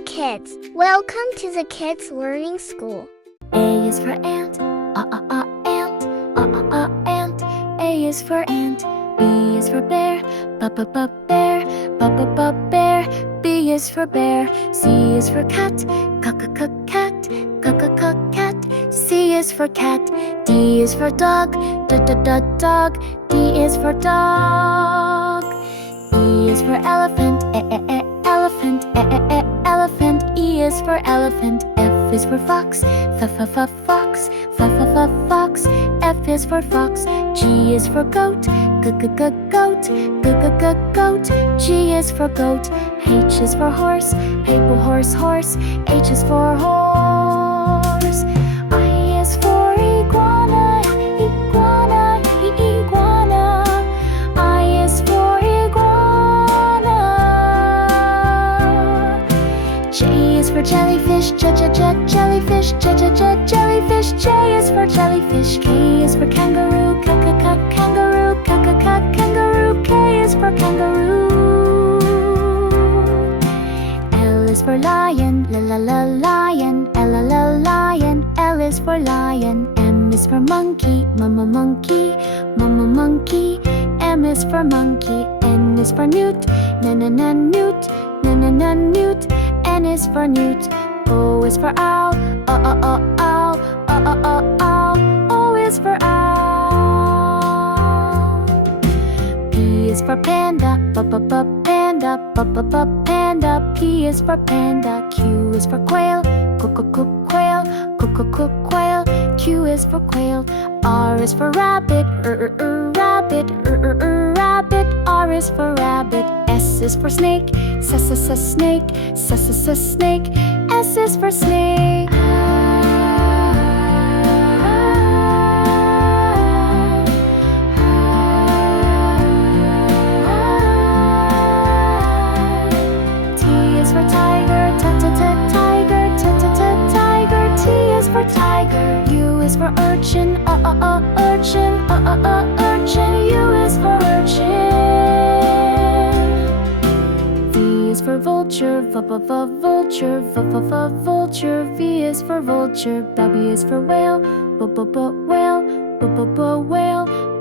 Hello kids, welcome to the Kids Learning School. A is for ant, ant, ant. A is for ant. B is for bear, bear, bear. B is for bear. C is for cat, cat, cat. C is for cat. D is for dog, dog. D is for dog. E is for elephant, elephant. E is for elephant. F is for fox, fox. F is for fox. G is for goat, goat. G is for goat. H is for horse, horse. H is for horse. I is for iguana, iguana. I is for iguana. J is for jellyfish, jellyfish. J is for jellyfish. K is for kangaroo, kangaroo. K is for kangaroo. L is for lion, lion. L is for lion. M is for monkey, monkey. M is for monkey. N is for newt, newt. N is for newt. O is for owl, owl. O is for owl. P is for panda, panda. P is for panda. Q is for quail, quail. Q is for quail. R is for rabbit, rabbit. R is for rabbit. S is for snake, snake. S is for snake. T is for tiger, tiger. T is for tiger. U is for urchin, urchin. U is for urchin. V is for vulture, vulture. V is for vulture. W is for whale, whale.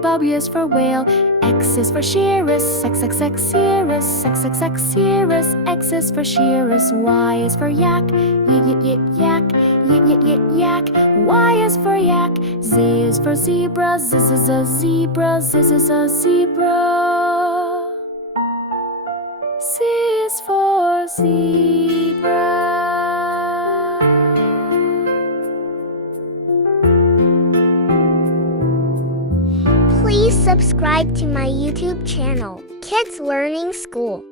W is for whale. X is for shearers, shearers. X is for shearers. Y is for yak, yak. Y is for yak. Z is for zebra, zebra. Z is for zebra. Please subscribe to my YouTube channel, Kids Learning School.